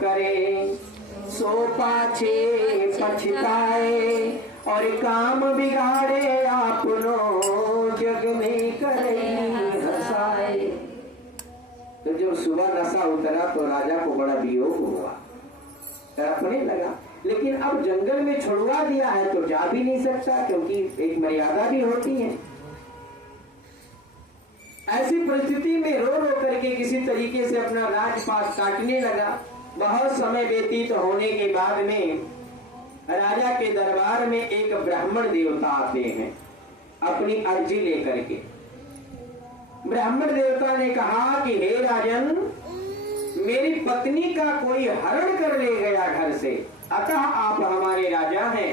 करे सो पाछे पछताए और काम बिगाड़े आपनो जग में करे हंसाए। तो जब सुबह नशा उतरा तो राजा को बड़ा वियोग हुआ, तड़पने लगा। लेकिन अब जंगल में छुड़वा दिया है तो जा भी नहीं सकता, क्योंकि एक मर्यादा भी होती है। ऐसी परिस्थिति में रो रो करके किसी तरीके से अपना राजपाट काटने लगा। बहुत समय व्यतीत होने के बाद में राजा के दरबार में एक ब्राह्मण देवता आते हैं अपनी अर्जी लेकर के। ब्राह्मण देवता ने कहा कि हे राजन, मेरी पत्नी का कोई हरण कर ले गया घर से, अतः आप हमारे राजा हैं,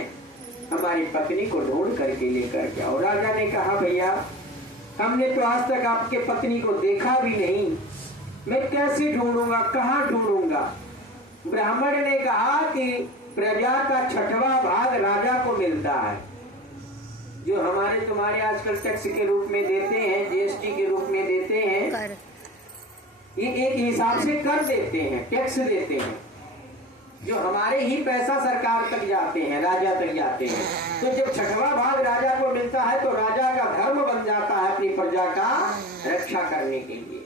हमारी पत्नी को ढूंढ करके लेकर के आओ। राजा ने कहा भैया, हमने तो आज तक आपके पत्नी को देखा भी नहीं, मैं कैसे ढूंढूंगा, कहाँ ढूंढूंगा। ब्राह्मण ने कहा कि प्रजा का 6वां भाग राजा को मिलता है, जो हमारे तुम्हारे आजकल टैक्स के रूप में देते हैं, जीएसटी के रूप में देते हैं, ये एक हिसाब से कर देते हैं, टैक्स देते हैं, जो हमारे ही पैसा सरकार तक जाते हैं, राजा तक जाते हैं। तो जब 6वां भाग राजा को मिलता है तो राजा का धर्म बन जाता है अपनी प्रजा का रक्षा करने के लिए।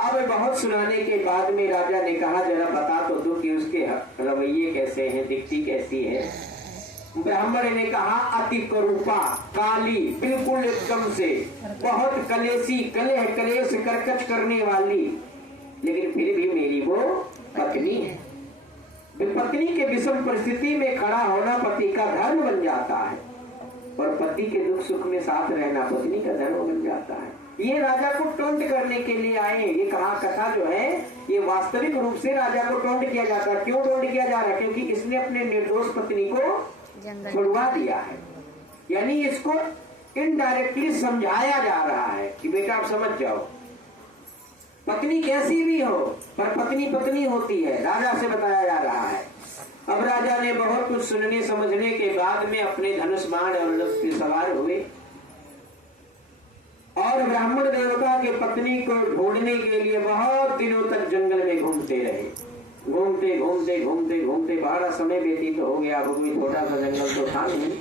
अब बहुत सुनाने के बाद में राजा ने कहा जरा बता तो दो कि उसके रवैये कैसे हैं, दिखती कैसी है। ब्राह्मण ने कहा अति करूपा, काली, बिल्कुल एकदम से बहुत कलेसी, कलेह कलेश करकच करने वाली, लेकिन फिर भी मेरी वो पत्नी है। पत्नी के विषम परिस्थिति में खड़ा होना पति का धर्म बन जाता है, और पति के दुख सुख में साथ रहना पत्नी का धर्म बन जाता है। ये राजा को टोंट करने के लिए आए। ये कथा जो है ये वास्तविक रूप से राजा को टोंट किया जाता है। क्यों टोंट किया जा रहा है? क्योंकि इसने अपने निर्दोष पत्नी को छुड़वा दिया है। यानी इसको इनडायरेक्टली समझाया जा रहा है कि बेटा आप समझ जाओ, पत्नी कैसी भी हो पर पत्नी पत्नी होती है, राजा से बताया जा रहा है। अब राजा ने बहुत कुछ सुनने समझने के बाद में अपने धनुष बाण और रथ पे सवार हुए और ब्राह्मण देवता के पत्नी को ढूंढने के लिए बहुत दिनों तक जंगल में घूमते रहे। घूमते घूमते घूमते घूमते बड़ा समय व्यतीत हो गया। कोई छोटा सा जंगल तो था नहीं।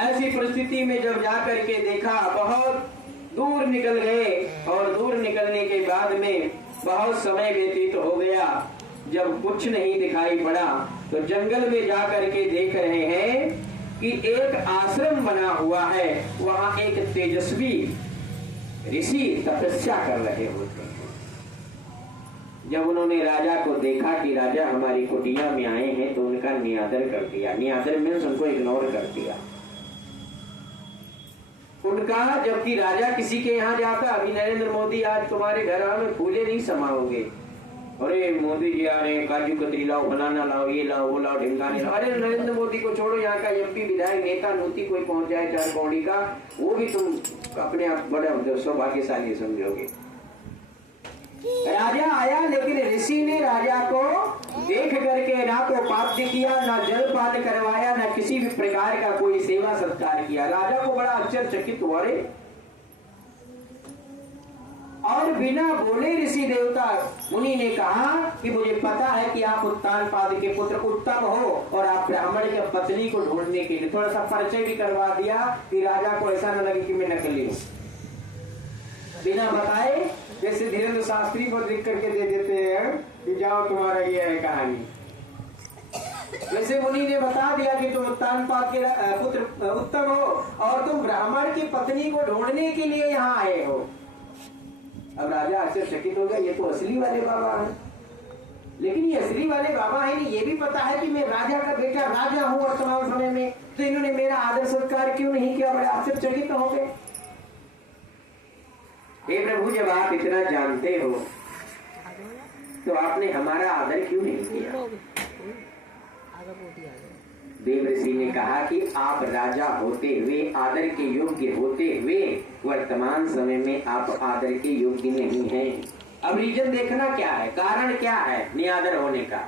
ऐसी परिस्थिति में जब जाकर के देखा, बहुत दूर निकल गए और दूर निकलने के बाद में बहुत समय व्यतीत हो गया। जब कुछ नहीं दिखाई पड़ा तो जंगल में जाकर के देख रहे हैं कि एक आश्रम बना हुआ है, वहां एक तेजस्वी ऋषि तपस्या कर रहे होते हैं। जब उन्होंने राजा को देखा कि राजा हमारी कुटिया में आए हैं तो उनका नियादर कर दिया। नियादर मीन्स उनको इग्नोर कर दिया उनका। जबकि राजा किसी के यहाँ जाता, अभी नरेंद्र मोदी आज तुम्हारे घर में फूले नहीं समाओगे, अरे मोदी जी आ रहे हैं, काजू कतरी लाओ, बनाना लाओ, ये लाओ, वो लाओ, ढिमकाने लाओ। अरे नरेंद्र मोदी को छोड़ो, यहाँ का एमपी विधायक नेता नूती कोई पहुंच जाए 4 कौड़ी का, वो भी तुम अपने आप बड़े सौभाग्यशाली समझोगे। राजा आया, लेकिन ऋषि ने राजा को देख करके ना तो पाद्य किया, ना जलपान करवाया, ना किसी भी प्रकार का कोई सेवा सत्कार किया। राजा को बड़ा आश्चर्यचकित हुआ। और बिना बोले ऋषि देवता मुनि ने कहा कि मुझे पता है कि आप उत्तानपाद के पुत्र उत्तम हो और आप ब्राह्मण की पत्नी को ढूंढने के लिए थोड़ा सा परिचय भी करवा दिया कि राजा को ऐसा न लगे कि मैं नकली हूं। बिना बताए, जैसे धीरेन्द्र शास्त्री को लिख करके दे देते हैं कि जाओ तुम्हारा ये है कहानी, वैसे मुनि ने बता दिया कि तुम उत्तानपाद के पुत्र उत्तम हो और तुम ब्राह्मण की पत्नी को ढूंढने के लिए यहाँ आए हो। अब राजा आश्चर्यचकित हो गया, ये तो असली वाले बाबा हैं। लेकिन ये असली वाले बाबा है नहीं, ये भी पता है कि मैं राजा का बेटा राजा हूँ वर्तमान समय में, तो इन्होंने मेरा आदर सत्कार क्यों नहीं किया? बड़े आश्चर्यचकित हो गए। हे प्रभु, जब आप इतना जानते हो तो आपने हमारा आदर क्यों नहीं किया? देव ऋषि ने कहा कि आप राजा होते हुए, आदर के योग्य होते हुए, वर्तमान समय में आप आदर के योग्य नहीं हैं। अब रीजन देखना क्या है, कारण क्या है निरादर होने का।